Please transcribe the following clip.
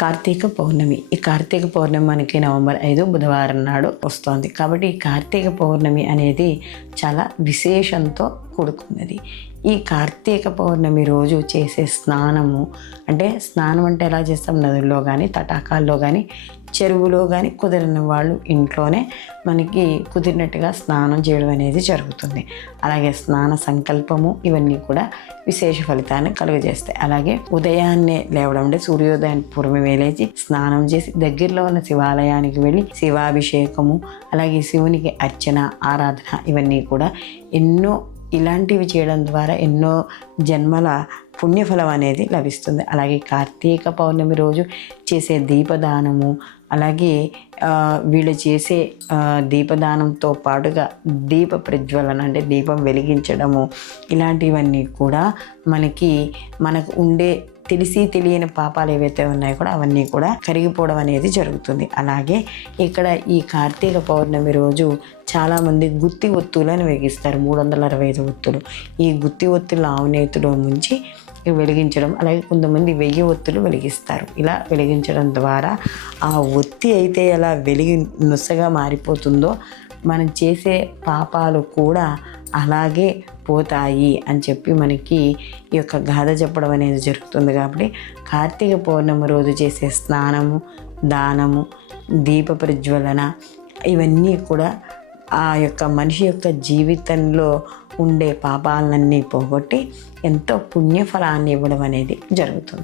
కార్తీక పౌర్ణమి. ఈ కార్తీక పౌర్ణమి మనకి నవంబర్ 5 బుధవారం నాడు వస్తుంది. కాబట్టి ఈ కార్తీక పౌర్ణమి అనేది చాలా విశేషంతో కూడుకున్నది. ఈ కార్తీక పౌర్ణమి రోజు చేసే స్నానము స్నానం అంటే ఎలా చేస్తాం, నదుల్లో కానీ తటాకాల్లో కానీ చెరువులో కానీ కుదిరిన వాళ్ళు ఇంట్లోనే మనకి కుదిరినట్టుగా స్నానం చేయడం అనేది జరుగుతుంది. అలాగే స్నాన సంకల్పము ఇవన్నీ కూడా విశేష ఫలితాన్ని కలుగజేస్తాయి. అలాగే ఉదయాన్నే లేవడం అంటే సూర్యోదయానికి పూర్వమే లేచి స్నానం చేసి దగ్గరలో ఉన్న శివాలయానికి వెళ్ళి శివాభిషేకము, అలాగే శివునికి అర్చన, ఆరాధన ఇవన్నీ కూడా ఇలాంటివి చేయడం ద్వారా ఎన్నో జన్మల పుణ్యఫలం అనేది లభిస్తుంది. అలాగే కార్తీక పౌర్ణమి రోజు చేసే దీపదానము, అలాగే వీళ్ళు చేసే దీపదానంతో పాటుగా దీప ప్రజ్వలన అంటే దీపం వెలిగించడము, ఇలాంటివన్నీ కూడా మనకు ఉండే తెలిసి తెలియని పాపాలు ఏవైతే ఉన్నాయో కూడా అవన్నీ కూడా కరిగిపోవడం అనేది జరుగుతుంది. అలాగే ఇక్కడ ఈ కార్తీక పౌర్ణమి రోజు చాలామంది గుత్తి ఒత్తులను వెలిగిస్తారు. 365 ఒత్తులు. ఈ గుత్తి ఒత్తులు ఆవునేతిలో ముంచి వెలిగించడం, అలాగే కొంతమంది 1000 ఒత్తులు వెలిగిస్తారు. ఇలా వెలిగించడం ద్వారా ఆ ఒత్తి అయితే ఎలా నుసగా మారిపోతుందో మనం చేసే పాపాలు కూడా అలాగే పోతాయి అని చెప్పి మనకి ఈ యొక్క గాథ చెప్పడం అనేది జరుగుతుంది. కాబట్టి కార్తీక పౌర్ణమి రోజు చేసే స్నానము, దానము, దీప ప్రజ్వలన ఇవన్నీ కూడా ఆ యొక్క మనిషి యొక్క జీవితంలో ఉండే పాపాలన్నీ పోగొట్టి ఎంతో పుణ్యఫలాన్ని ఇవ్వడం అనేది జరుగుతుంది.